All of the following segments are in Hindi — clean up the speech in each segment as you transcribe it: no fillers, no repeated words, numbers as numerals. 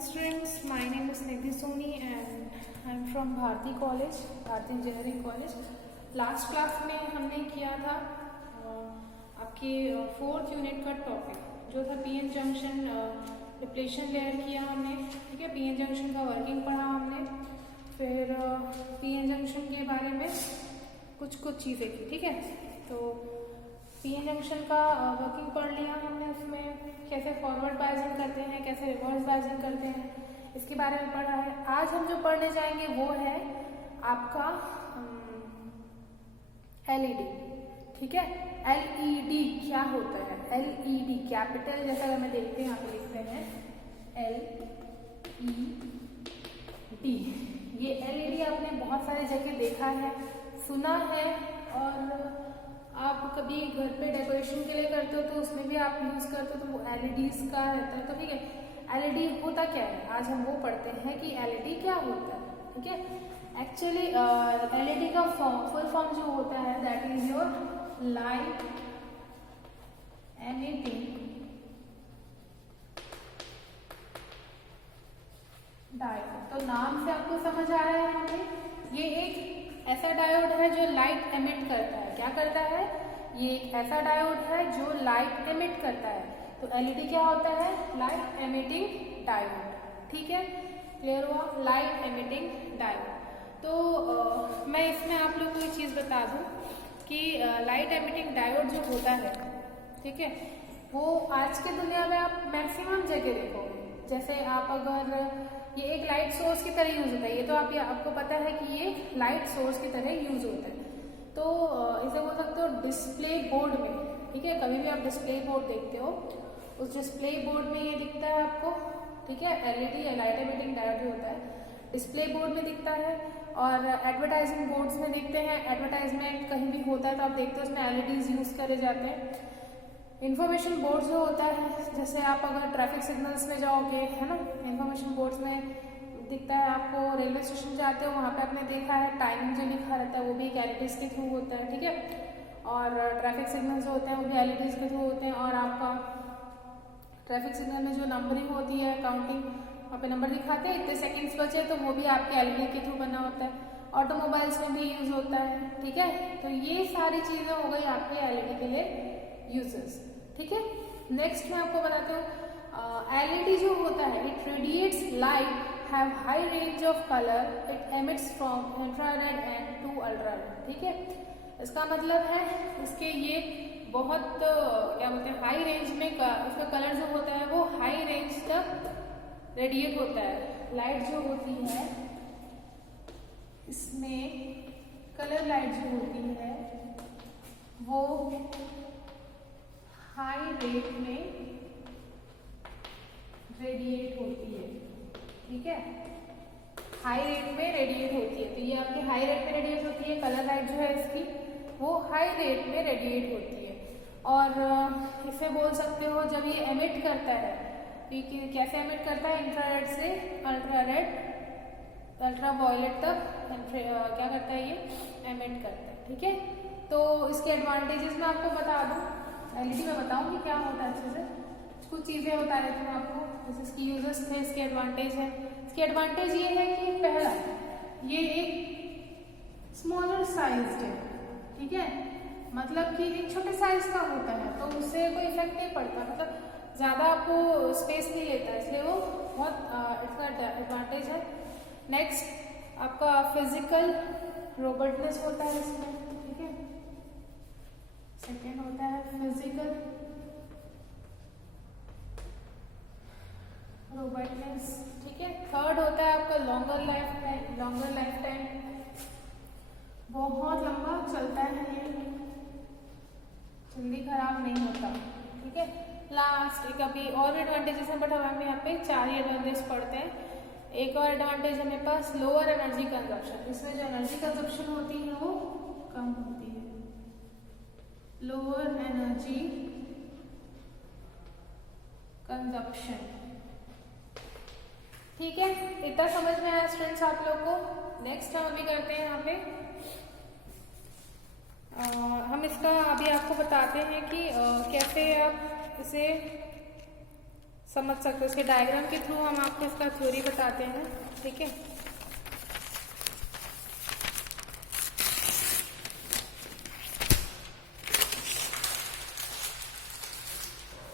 Students, my name is Nidhi Soni and I am from Bharati College, Bharati Engineering College. Last class में हमने किया था आपके 4th यूनिट का टॉपिक जो था पीएन जंक्शन डिप्लेशन लेयर किया हमने, ठीक है। पीएन जंक्शन का वर्किंग पढ़ा हमने, फिर पीएन जंक्शन के बारे में कुछ चीज़ें की, ठीक है। तो पीएन जंक्शन का वर्किंग पढ़ लिया हमने, उसमें कैसे फॉरवर्ड बायसिंग करते हैं, कैसे रिवर्स बायसिंग करते हैं, इसके बारे में पढ़ा है। आज हम जो पढ़ने जाएंगे वो है आपका एलईडी, ठीक है। एलईडी क्या होता है? एलईडी कैपिटल जैसा अगर मैं देखते हैं यहाँ पे लिखते हैं एलईडी। ये एलईडी आपने बहुत सारी जगह देखा है, सुना है, और आप कभी घर पे डेकोरेशन के लिए करते हो तो उसमें भी आप यूज करते हो तो वो एलईडीज का रहता है, तो ठीक है। एलईडी होता क्या है, आज हम वो पढ़ते हैं कि एलईडी क्या होता है, ठीक है। एक्चुअली एलईडी का फुल फॉर्म जो होता है that is your light emitting diode. तो नाम से आपको समझ आ रहा है हमें, ये एक ऐसा डायोड है जो लाइट एमिट करता है। क्या करता है? ये एक ऐसा डायोड है जो लाइट एमिट करता है। तो एलईडी क्या होता है? लाइट एमिटिंग डायोड, ठीक है। क्लियर हुआ? Light emitting diode. तो मैं इसमें आप लोग को एक चीज बता दूं कि लाइट एमिटिंग डायोड जो होता है, ठीक है, वो आज के दुनिया में आप मैक्सिमम जगह देखोगे। जैसे आप अगर ये एक लाइट सोर्स की तरह यूज होता है, ये तो आपको पता है कि ये लाइट सोर्स की तरह यूज होता है। तो इसे बोल सकते हो डिस्प्ले बोर्ड में, ठीक है। कभी भी आप डिस्प्ले बोर्ड देखते हो, उस डिस्प्ले बोर्ड में ये दिखता है आपको, ठीक है। एलईडी या लाइट एमिटिंग डायोड जो होता है डिस्प्ले बोर्ड में दिखता है, और एडवर्टाइजिंग बोर्ड्स में दिखते हैं। एडवर्टाइजमेंट कहीं भी होता है तो आप देखते हो उसमें एलईडीज यूज करे जाते हैं। इन्फॉर्मेशन बोर्ड जो होता है, जैसे आप अगर ट्रैफिक सिग्नल्स में जाओगे, है ना, इन्फॉर्मेशन बोर्ड्स में दिखता है आपको। रेलवे स्टेशन जाते हो वहाँ पे आपने देखा है टाइमिंग जो लिखा रहता है वो भी एक एलईडीज के थ्रू होता है, ठीक है। और ट्रैफिक सिग्नल्स जो होते हैं वो भी एलईडीज के थ्रू होते हैं। और आपका ट्रैफिक सिग्नल में जो नंबरिंग होती है, काउंटिंग, वहाँ पे नंबर दिखाते हैं, इतने सेकेंड्स बचे, तो वो भी आपके एलईडी के थ्रू बना होता है। ऑटोमोबाइल्स में भी यूज होता है, ठीक है। तो ये सारी चीजें हो गई आपके एलईडी के लिए यूजेस, ठीक है। नेक्स्ट मैं आपको बताती हूँ एलईडी जो होता है it radiates light, have high range of colour, it emits from infrared and to ultrared, ठीक है। इसका मतलब है इसके ये बहुत क्या बोलते हैं, हाई रेंज में इसका कलर जो होता है वो हाई रेंज तक रेडिएट होता है। लाइट जो होती है इसमें कलर लाइट जो होती है वो हाई रेट में रेडिएट होती है, ठीक है। हाई रेट में रेडिएट होती है, तो ये आपकी हाई रेट में रेडिएट होती है। कलर लाइट जो है इसकी वो हाई रेट में रेडिएट होती है। और इसे बोल सकते हो जब ये एमिट करता है, कैसे एमिट करता है? इंफ्रारेड से अल्ट्रारेड, अल्ट्रावायलेट तक क्या करता है? ये एमिट करता है, ठीक है। तो इसके एडवांटेजेस मैं आपको बता दूं, एलईडी में बताऊंगी क्या होता है अच्छे से, कुछ चीजें बता देती हूँ आपको। जैसे इसकी यूजर्स थे, इसके एडवांटेज है। इसके एडवांटेज ये है कि पहला, ये एक स्मॉलर साइज है, ठीक है। मतलब कि एक छोटे साइज का होता है तो उससे कोई इफेक्ट नहीं पड़ता, मतलब ज्यादा आपको स्पेस नहीं लेता, इसलिए वो बहुत इसका एडवांटेज है। नेक्स्ट आपका फिजिकल रोबस्टनेस होता है इसमें, ठीक है। सेकेंड होता है फिजिकल रोबस्टनेस, ठीक है। थर्ड होता है आपका लॉन्गर लाइफ टाइम, बहुत लंबा चलता है, ये जल्दी खराब नहीं होता, ठीक है। लास्ट एक अभी और भी एडवांटेजेस हैं, बट हम यहाँ पे 4 ही एडवांटेज पढ़ते हैं। एक और एडवांटेज है मेरे पास, लोअर एनर्जी कंजप्शन। इसमें जो एनर्जी कंजप्शन होती है वो कम होती है, लोअर एनर्जी कंजप्शन, ठीक है। इतना समझ में आया स्टूडेंट्स आप लोग को? नेक्स्ट हम अभी करते हैं यहाँ पे हम इसका अभी आपको बताते हैं कि कैसे आप इसे समझ सकते हो। इसके डायग्राम के थ्रू हम आपको इसका थ्योरी बताते हैं, ठीक है।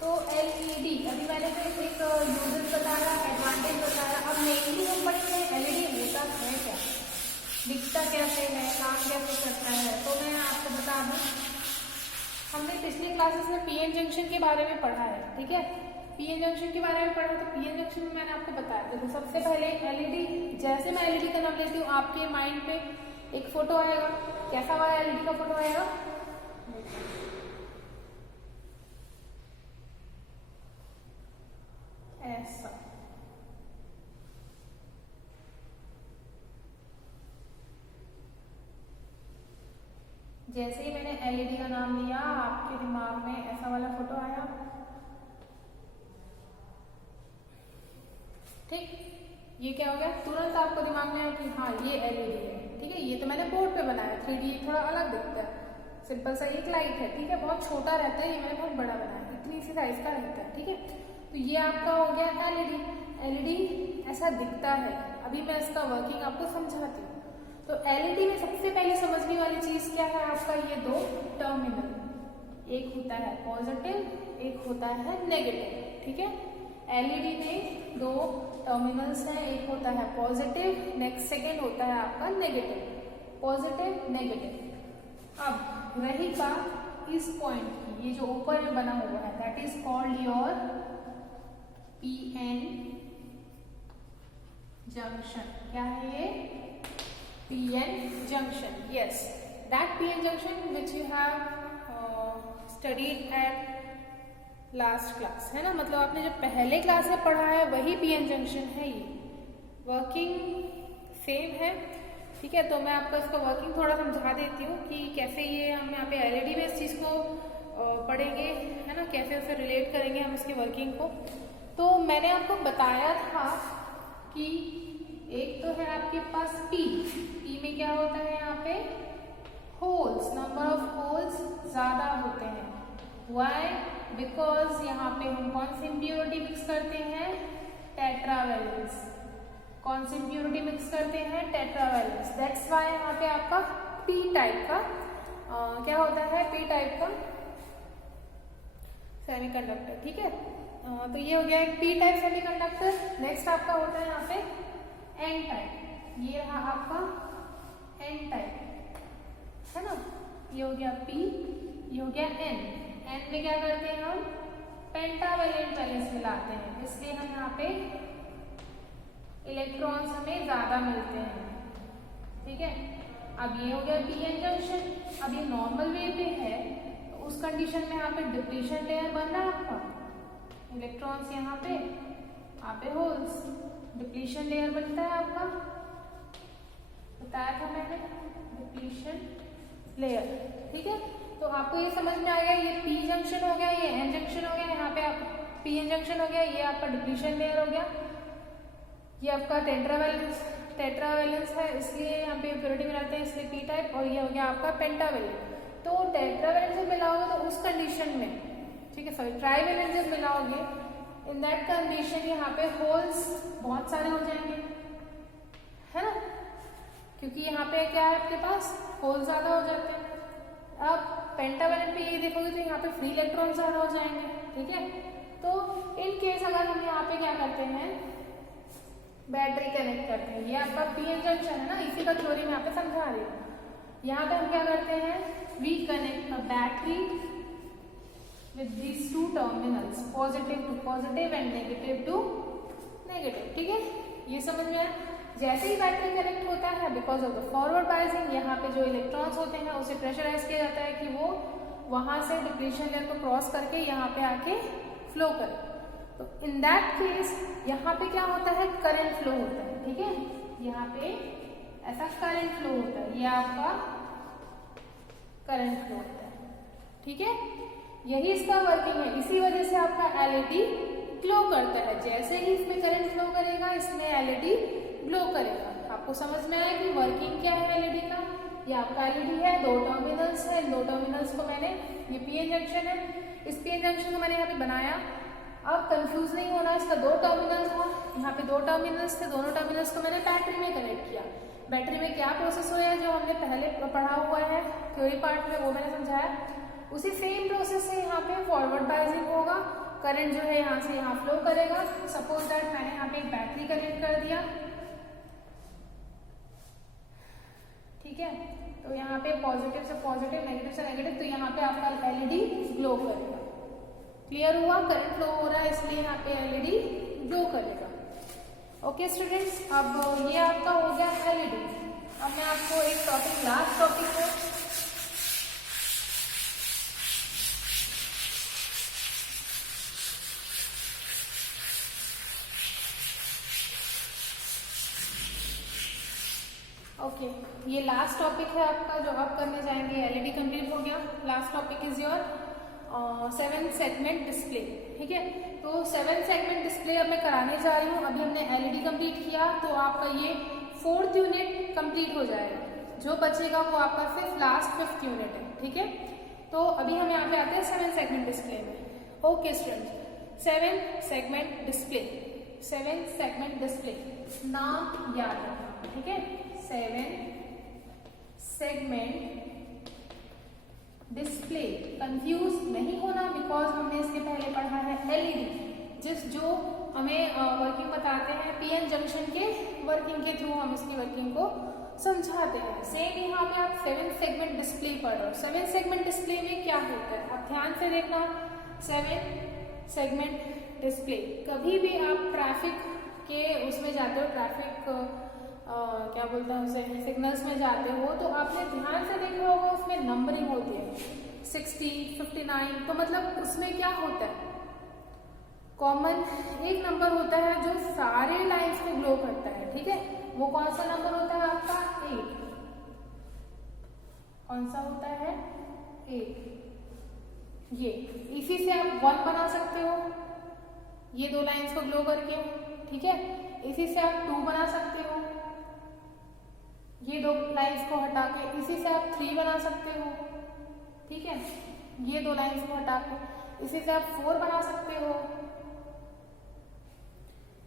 तो एलईडी अभी मैंने तो एक यूजेस बताया, एडवांटेज बताया। अब मेनली हम पढ़ेंगे एलईडी होता है क्या, दिखता कैसे है, काम कैसे करता है। तो मैं आपको बता दूं, हमने पिछली क्लासेस में पीएन जंक्शन के बारे में पढ़ा है, ठीक है। पीएन जंक्शन के बारे में पढ़ा, तो पीएन जंक्शन में मैंने आपको बताया। देखो सबसे पहले एलईडी, जैसे मैं एलईडी का नाम लेती हूँ आपके माइंड पे एक फोटो आएगा। कैसा वाला एलईडी का फोटो आएगा? ऐसा। जैसे ही मैंने एलईडी का नाम लिया आपके दिमाग में ऐसा वाला फोटो आया, ठीक। ये क्या हो गया, तुरंत आपको दिमाग में आया कि हाँ ये एलईडी है, ठीक है। ये तो मैंने बोर्ड पे बनाया, 3D थोड़ा अलग दिखता है, सिंपल सा एक लाइट है, ठीक है। बहुत छोटा रहता है, ये मैंने बहुत बड़ा बनाया, इतनी सी साइज का रहता है, ठीक है। तो ये आपका हो गया एलईडी। एलईडी ऐसा दिखता है। अभी मैं इसका वर्किंग आपको समझाती हूँ। तो एलईडी में सबसे पहले समझने वाली चीज क्या है आपका, ये दो टर्मिनल, एक होता है पॉजिटिव, एक होता है नेगेटिव, ठीक है। एलईडी में दो टर्मिनल्स हैं, एक होता है पॉजिटिव, नेक्स्ट सेकेंड होता है आपका नेगेटिव, पॉजिटिव नेगेटिव। अब रही बात इस पॉइंट की, ये जो ऊपर में बना हुआ है that is called your PN junction. क्या है ये? PN junction, yes, that PN junction which you have studied at last class, है ना। मतलब आपने जो पहले क्लास में पढ़ा है वही पीएन जंक्शन है। ये वर्किंग सेम है, ठीक है। तो मैं आपको इसका वर्किंग थोड़ा समझा देती हूँ कि कैसे ये हम यहाँ पे एलईडी में इस चीज को पढ़ेंगे, है ना, कैसे उसे रिलेट करेंगे हम इसके वर्किंग को। तो मैंने आपको बताया था कि एक तो है आपके पास पी में क्या होता है यहाँ पे होल्स, नंबर ऑफ होल्स ज्यादा होते हैं। वाई? बिकॉज यहाँ पे हम कौन सी इम्प्योरिटी मिक्स करते हैं? टेट्रावैलेंस। कौन सी इम्प्योरिटी मिक्स करते हैं? टेट्रावैलेंस। दैट्स वाई यहाँ पे आपका पी टाइप का क्या होता है? पी टाइप का सेमीकंडक्टर, ठीक है। तो ये हो गया एक पी टाइप सेमीकंडक्टर। नेक्स्ट आपका होता है यहाँ पे एन टाइप। ये रहा आपका एन टाइप, है ना। ये हो गया पी, ये हो गया एन। एन में क्या करते हैं हम? पेंटावैलेंट वैलेंस मिलाते हैं, इसलिए हम यहाँ पे इलेक्ट्रॉन्स हमें ज्यादा मिलते हैं, ठीक है। अब ये हो गया पीएन जंक्शन। अब ये नॉर्मल वे पे है, तो उस कंडीशन में यहाँ पे डिप्लीशन लेयर बन रहा है आपका, इलेक्ट्रॉन्स यहाँ पे होल्स, डिप्लीशन लेयर बनता है आपका, बताया था मैंने, डिप्लीशन लेयर, ठीक है। तो आपको ये समझ में आ गया, ये पी जंक्शन हो गया, ये एन जंक्शन हो गया, यहाँ पे आप पी एन जंक्शन हो गया, ये आपका डिप्लीशन लेयर हो गया, ये आपका टेट्रावैलेंस है, इसलिए यहाँ पे इम्प्योरिटी मिलाते हैं, इसलिए पी टाइप। और ये हो गया आपका पेंटावैलेंट। तो टेट्रावैलेंस जब मिलाओगे तो उस कंडीशन में, ठीक है, सॉरी ट्राइवैलेंस जब मिलाओगे, इन दैट कंडीशन यहाँ पे होल्स बहुत सारे हो जाएंगे, है ना, क्योंकि यहाँ पे क्या है आपके पास होल ज्यादा हो जाते हैं। अब पेंटावैलेंट पे ये देखोगे तो यहाँ पे फ्री इलेक्ट्रॉन ज्यादा हो जाएंगे, ठीक है। तो इन केस अगर हम यहाँ पे क्या करते हैं, बैटरी कनेक्ट करते हैं, ये आपका पीएन जंक्शन है ना, इसी का थ्योरी मैं यहाँ पे समझा रही हूँ। यहाँ पे हम क्या करते हैं, we connect a battery with these two terminals, positive to positive and negative to negative, ठीक है। ये समझ में आया। जैसे ही बैटरी कनेक्ट होता है, because of the forward biasing, यहाँ पे जो इलेक्ट्रॉन्स होते हैं उसे प्रेशराइज किया जाता है कि वो वहां से डिप्लीशन लेयर को क्रॉस करके यहाँ पे आके फ्लो करे। तो इन दैट केस यहाँ पे क्या होता है, करंट फ्लो होता है, ठीक है। यहाँ पे ऐसा करंट फ्लो होता है, ये आपका करंट फ्लो होता है, ठीक है। यही इसका वर्किंग है, इसी वजह से आपका एलईडी ग्लो करता है। जैसे ही इसमें करंट फ्लो करेगा, इसमें एलईडी ग्लो करेगा। आपको समझ में आया कि वर्किंग क्या है एलईडी का। ये आपका एलईडी है, दो टर्मिनल्स है, दो टर्मिनल्स को मैंने, ये पीएन जंक्शन है, इस पीएन जंक्शन को मैंने यहाँ पे बनाया, अब कंफ्यूज नहीं होना, इसका 2 टर्मिनल था, यहाँ पे 2 टर्मिनल्स थे, दोनों टर्मिनल्स को मैंने बैटरी में कनेक्ट किया। बैटरी में क्या प्रोसेस हुआ है जो हमने पहले पढ़ा हुआ है थ्योरी पार्ट में, वो मैंने समझाया। उसी सेम प्रोसेस से यहाँ पे फॉरवर्ड बायसिंग होगा, करंट जो है यहाँ से यहाँ फ्लो करेगा। सपोज दैट मैंने यहाँ पे एक बैटरी कनेक्ट कर दिया, ठीक है, तो यहाँ पे पॉजिटिव से पॉजिटिव, नेगेटिव से नेगेटिव, तो यहाँ पे आपका एलईडी ग्लो करेगा। क्लियर हुआ? करंट फ्लो हो रहा है इसलिए यहाँ पे एलईडी ग्लो करेगा। ओके स्टूडेंट्स, अब ये आपका हो गया एलईडी। अब मैं आपको एक टॉपिक, लास्ट टॉपिक है, ओके ये लास्ट टॉपिक है आपका जो आप करने जाएंगे। एलईडी कंप्लीट हो गया। Last topic is your 7 segment display, ठीक है। तो 7 सेगमेंट डिस्प्ले अब मैं कराने जा रही हूँ। अभी हमने एलईडी कंप्लीट किया तो आपका ये 4th यूनिट कंप्लीट हो जाएगा। जो बचेगा वो आपका लास्ट 5th यूनिट है, ठीक है। तो अभी हम यहाँ पे आते हैं 7 सेगमेंट डिस्प्ले में। Okay students, 7 segment display, 7 segment display नाम याद रखना, ठीक है। 7 सेगमेंट डिस्प्ले, कंफ्यूज नहीं होना बिकॉज हमने इसके पहले पढ़ा है एलईडी, जो हमें वर्किंग बताते हैं पीएन जंक्शन के वर्किंग के थ्रू हम इसकी वर्किंग को समझाते हैं। सेम यहाँ पे आप 7 सेगमेंट डिस्प्ले पढ़ रहे हो। 7 सेगमेंट डिस्प्ले में क्या होता है आप ध्यान से देखना। 7 सेगमेंट डिस्प्ले, कभी भी आप ट्रैफिक के उसमें जाते हो, ट्रैफिक क्या बोलते हैं उसे, सिग्नल्स में जाते हो, तो आपने ध्यान से देखा होगा उसमें नंबरिंग होती है 60, 59। तो मतलब उसमें क्या होता है, कॉमन एक नंबर होता है जो सारे लाइन्स को ग्लो करता है, ठीक है। वो कौन सा नंबर होता है आपका? 8। कौन सा होता है? 8। ये इसी से आप 1 बना सकते हो, ये 2 लाइन्स को ग्लो करके, ठीक है। इसी से आप 2 बना सकते हो, ये 2 लाइन्स को हटा के। इसी से आप 3 बना सकते हो, ठीक है, ये 2 लाइन्स को हटा के। इसी से आप 4 बना सकते हो,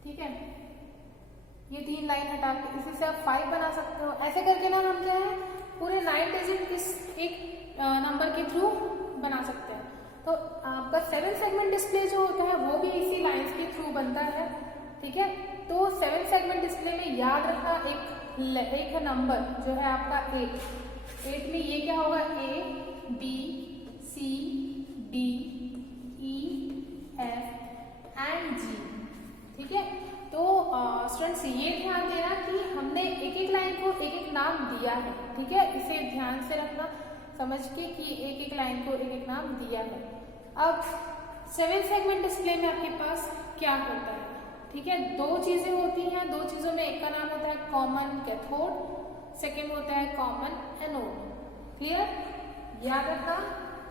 ठीक है, ये 3 लाइन हटा के। इसी से आप 5 बना सकते हो। ऐसे करके ना हम क्या है पूरे 9 डिजिट इस एक नंबर के थ्रू बना सकते हैं। तो आपका 7 सेगमेंट डिस्प्ले जो होता है वो भी इसी लाइन्स के थ्रू बनता है, ठीक है। तो 7 सेगमेंट डिस्प्ले में याद रखना एक नंबर जो है आपका 8 में ये क्या होगा? A, B, C, D, E, F and G, ठीक है। तो स्टूडेंट्स ये ध्यान देना कि हमने एक एक लाइन को एक एक नाम दिया है, ठीक है। इसे ध्यान से रखना समझ के कि एक एक लाइन को एक एक नाम दिया है। अब 7 सेगमेंट डिस्प्ले में आपके पास क्या होता है, ठीक है। 2 चीजें होती हैं। 2 चीजों में एक का नाम होता है कॉमन कैथोड, सेकेंड होता है कॉमन एनोड। क्लियर? याद रखना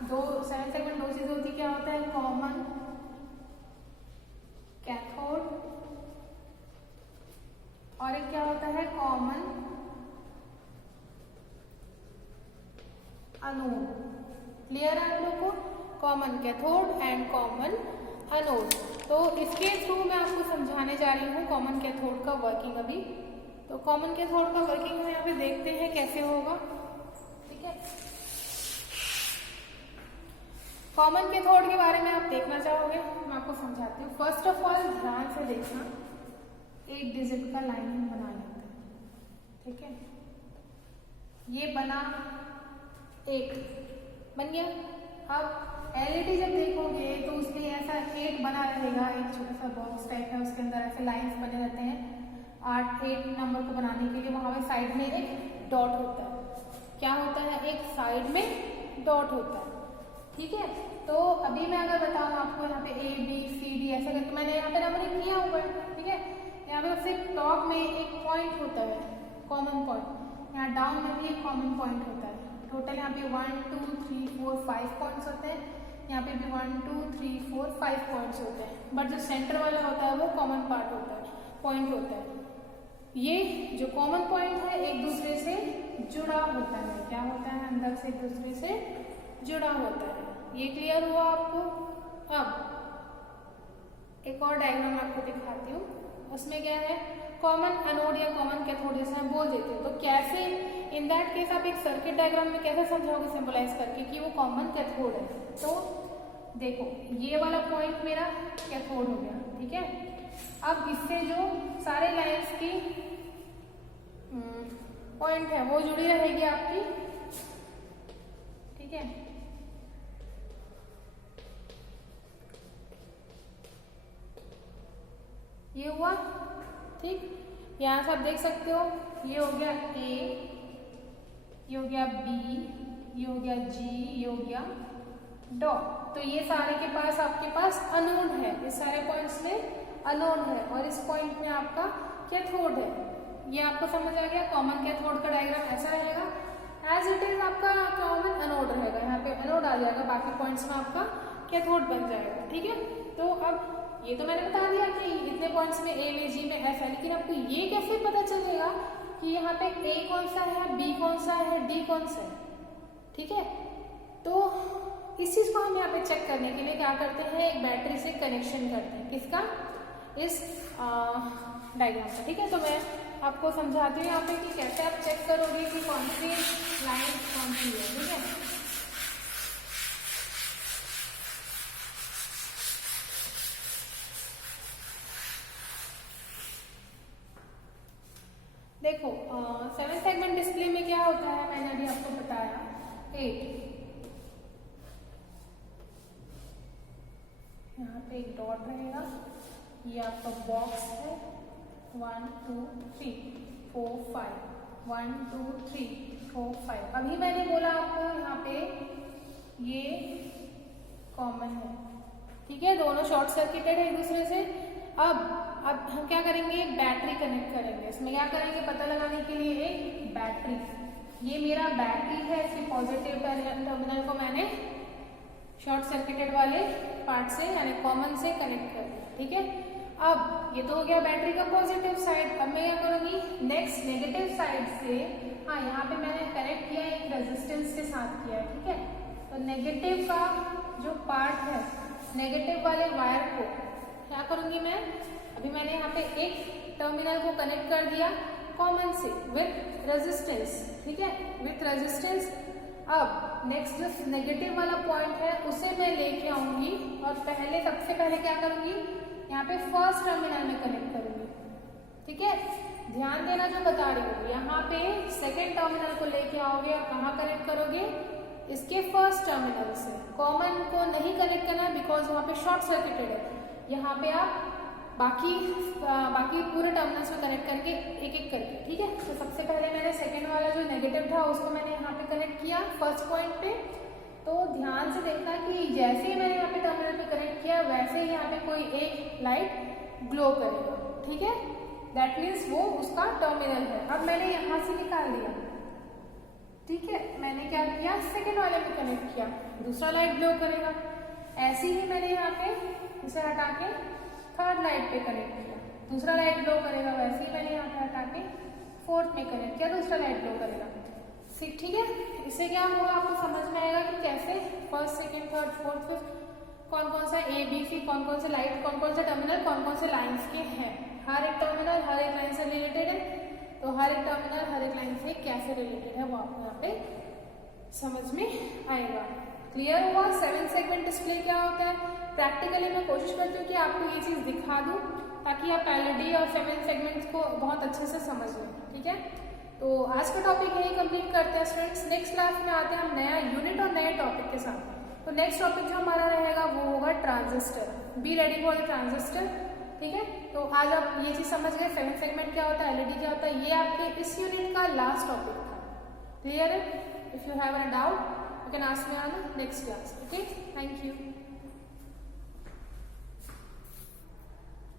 7 सेगमेंट 2 चीजें होती, क्या होता है? कॉमन कैथोड और एक क्या होता है? Common anode. क्लियर है आप लोग को? Common cathode and common anode. तो इसके थ्रू मैं आपको समझाने जा रही हूँ कॉमन कैथोड का वर्किंग अभी। तो कॉमन कैथोड का वर्किंग हम यहाँ पे देखते हैं कैसे होगा, ठीक है। कॉमन कैथोड के बारे में आप देखना चाहोगे, मैं आपको समझाती हूँ। फर्स्ट ऑफ ऑल ध्यान से देखना, 8 डिजिट का लाइन हम बना लेते हैं, ठीक है। ये बना 8 बन गया। अब एलईडी जब देखोगे तो उसमें ऐसा 8 बना रहेगा, एक छोटा सा बॉक्स टाइप है, उसके अंदर ऐसे लाइंस बने रहते हैं। 8 नंबर को बनाने के लिए वहां पे साइड में एक डॉट होता है। क्या होता है? एक साइड में डॉट होता है, ठीक है। तो अभी मैं अगर बताऊँ आपको यहाँ पे A, B, C, D ऐसे करके मैंने यहाँ पे नंबरिंग किया हुआ है, ठीक है। यहाँ पे सिर्फ टॉप में एक पॉइंट होता है, कॉमन पॉइंट। यहाँ डाउन में भी एक कॉमन पॉइंट होता है। टोटल यहाँ पे 1, 2, 3, 4, 5 पॉइंट्स होते हैं। यहाँ पे भी 1, 2, 3, 4, 5 पॉइंट्स होते हैं। बट जो सेंटर वाला होता है वो कॉमन पार्ट होता है, पॉइंट होता है। ये जो कॉमन पॉइंट है एक दूसरे से जुड़ा होता है। क्या होता है? अंदर से एक दूसरे से जुड़ा होता है। ये क्लियर हुआ आपको? अब एक और डायग्राम आपको दिखाती हूँ। उसमें क्या है, कॉमन एनोड या कॉमन कैथोड जैसे हम बोल देते हैं। तो कैसे इन दैट केस आप एक सर्किट डायग्राम में कैसे समझाओगे सिंबलाइज करके कि वो कॉमन कैथोड है। तो देखो ये वाला पॉइंट मेरा कैथोड हो गया, ठीक है। अब इससे जो सारे लाइंस की पॉइंट है वो जुड़ी रहेगी आपकी, ठीक है। ये हुआ, ठीक। यहां से आप देख सकते हो ये हो गया ए, ये हो गया बी, ये हो गया जी, ये हो गया डॉट। तो ये सारे के पास आपके पास अनोड है, इस सारे पॉइंट्स में अनोड है और इस पॉइंट में आपका कैथोड है। ये आपको समझ आ गया। कॉमन कैथोड का डायग्राम ऐसा रहेगा, एज इट इज आपका कॉमन एनोड रहेगा, यहाँ पे एनोड आ जाएगा, बाकी पॉइंट्स में आपका कैथोड बन जाएगा, ठीक है। तो अब ये तो मैंने बता दिया कि इतने पॉइंट्स में ए में जी में एफ है, लेकिन आपको ये कैसे पता चलेगा कि यहाँ पे ए कौन सा है, बी कौन सा है, डी कौन सा है, ठीक है। तो इस चीज को हम यहाँ पे चेक करने के लिए क्या करते हैं, एक बैटरी से कनेक्शन करते हैं, किसका, इस डायग्राम का, ठीक है। तो मैं आपको समझाती हूँ यहाँ पे कि कैसे आप चेक करोगे कि कौन सी लाइन कौन सी है, ठीक है। देखो 7 सेगमेंट डिस्प्ले में क्या होता है, मैंने अभी आपको बताया 8, यहाँ पे एक डॉट रहेगा, ये आपका बॉक्स है 1 2 3 4 5 1 2 3 4 5। अभी मैंने बोला आपको यहाँ पे ये कॉमन है, ठीक है, दोनों शॉर्ट सर्किटेड है एक दूसरे से। अब हम क्या करेंगे, बैटरी कनेक्ट करेंगे। इसमें क्या करेंगे, पता लगाने के लिए एक बैटरी, ये मेरा बैटरी है, इसके पॉजिटिव टर्मिनल को मैंने शॉर्ट सर्किटेड वाले पार्ट से यानी कॉमन से कनेक्ट कर दिया, ठीक है। अब ये तो हो गया बैटरी का पॉजिटिव साइड। अब मैं क्या करूंगी, नेक्स्ट नेगेटिव साइड से, हाँ यहाँ पे मैंने कनेक्ट किया एक रेजिस्टेंस के साथ किया, ठीक है। तो नेगेटिव का जो पार्ट है, नेगेटिव वाले वायर को क्या करूंगी मैं, अभी मैंने यहाँ पे एक टर्मिनल को कनेक्ट कर दिया कॉमन से विथ रेजिस्टेंस, ठीक है, विथ रेजिस्टेंस। अब नेक्स्ट जो नेगेटिव वाला पॉइंट है उसे मैं लेके आऊंगी और सबसे पहले क्या करूंगी, यहाँ पे फर्स्ट टर्मिनल में कनेक्ट करूंगी, ठीक है। ध्यान देना जो बता रही हूँ, यहाँ पे सेकेंड टर्मिनल को लेके आओगे और कहाँ कनेक्ट करोगे, इसके फर्स्ट टर्मिनल से। कॉमन को नहीं कनेक्ट करना है बिकॉज वहाँ पे शॉर्ट सर्किटेड है। यहाँ पे आप बाकी पूरे टर्मिनल्स में कनेक्ट करके एक एक करके, ठीक है। तो सबसे पहले मैंने सेकेंड वाला जो नेगेटिव था उसको मैंने यहाँ पे कनेक्ट किया फर्स्ट पॉइंट पे। तो ध्यान से देखना कि जैसे ही मैंने यहाँ पे टर्मिनल पे कनेक्ट किया वैसे ही यहाँ पे कोई एक लाइट ग्लो करेगा, ठीक है। दैट मीन्स वो उसका टर्मिनल है। अब मैंने यहाँ से निकाल दिया, ठीक है। मैंने क्या किया, सेकेंड वाले पे कनेक्ट किया, दूसरा लाइट ग्लो करेगा। ऐसे ही मैंने यहाँ पे इसे हटा के थर्ड लाइट पे कनेक्ट किया, दूसरा लाइट ग्लो करेगा। वैसे ही मैंने यहाँ पे हटा के फोर्थ में कनेक्ट किया, दूसरा लाइट ग्लो करेगा, ठीक है। इससे क्या होगा, आपको समझ में आएगा कि कैसे first second third fourth fifth कौन कौन सा ए बी सी, कौन कौन से लाइट, कौन कौन से टर्मिनल, कौन कौन से लाइन्स के हैं। हर एक टर्मिनल हर एक लाइन से रिलेटेड है, तो हर एक टर्मिनल हर एक लाइन से कैसे रिलेटेड है वो आपको यहाँ पे समझ में आएगा। क्लियर हुआ 7 सेगमेंट डिस्प्ले क्या होता है। प्रैक्टिकली मैं कोशिश करती हूँ कि आपको ये चीज़ दिखा दूँ ताकि आप एलईडी और 7 सेगमेंट्स को बहुत अच्छे से समझ लें, ठीक है। तो आज का टॉपिक यही कंप्लीट करते हैं स्टूडेंट्स। नेक्स्ट क्लास में आते हैं हम नया यूनिट और नए टॉपिक के साथ। तो नेक्स्ट टॉपिक जो हमारा रहेगा वो होगा transistor. Be ready for the transistor, ठीक है। तो आज आप ये चीज़ समझ गए 7 सेगमेंट क्या होता है, एलईडी क्या होता है। ये आपके इस यूनिट का लास्ट टॉपिक था। क्लियर है? If you have any doubt you can ask me on the next class. Okay, thank you.